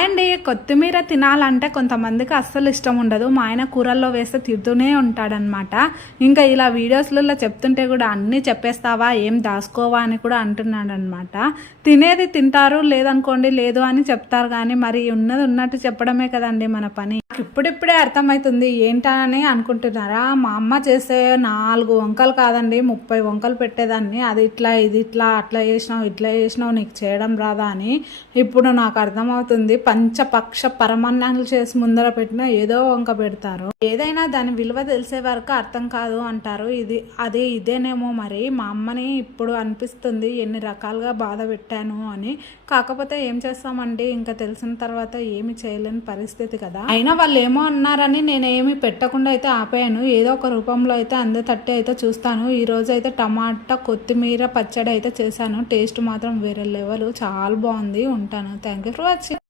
Hi అండి. కొత్తిమీర తినాలంటే కొంతమందికి అస్సలు ఇష్టం ఉండదు. మా ఆయన కూరల్లో వేస్తే తిడుతూనే ఉంటాడనమాట. ఇంకా ఇలా వీడియోస్లలో చెప్తుంటే కూడా అన్నీ చెప్పేస్తావా, ఏం దాచుకోవా అని కూడా అంటున్నాడనమాట. తినేది తింటారు, లేదనుకోండి లేదు అని చెప్తారు, కానీ మరి ఉన్నది ఉన్నట్టు చెప్పడమే కదండి మన పని. ఇప్పుడిప్పుడే అర్థమవుతుంది ఏంటని అనుకుంటున్నారా? మా అమ్మ చేసే 4 వంకలు కాదండి 30 వంకలు పెట్టేదాన్ని. అది ఇట్లా, ఇది ఇట్లా, అట్లా చేసినావు, ఇట్లా చేసినావు, నీకు చేయడం రాదా అని. ఇప్పుడు నాకు అర్థమవుతుంది. పంచపక్ష పరమాన్నాలు చేసి ముందర పెట్టినా ఏదో వంక పెడతారు. ఏదైనా దాని విలువ తెలిసే వరకు అర్థం కాదు అంటారు. ఇదేనేమో మరి. మా అమ్మని ఇప్పుడు అనిపిస్తుంది ఎన్ని రకాలుగా బాధ పెట్టాను అని. కాకపోతే ఏం చేస్తామండి, ఇంకా తెలిసిన తర్వాత ఏమి చేయలేని పరిస్థితి కదా. అయినా వాళ్ళు ఏమో అన్నారని నేను ఏమి పెట్టకుండా అయితే ఆపేయను. ఏదో ఒక రూపంలో అయితే అందతట్టే అయితే చూస్తాను. ఈ రోజు అయితే టమాటా కొత్తిమీర పచ్చడి అయితే చేశాను. టేస్ట్ మాత్రం వేరే లెవెల్, చాలా బాగుంది. ఉంటాను. Thank you for watching.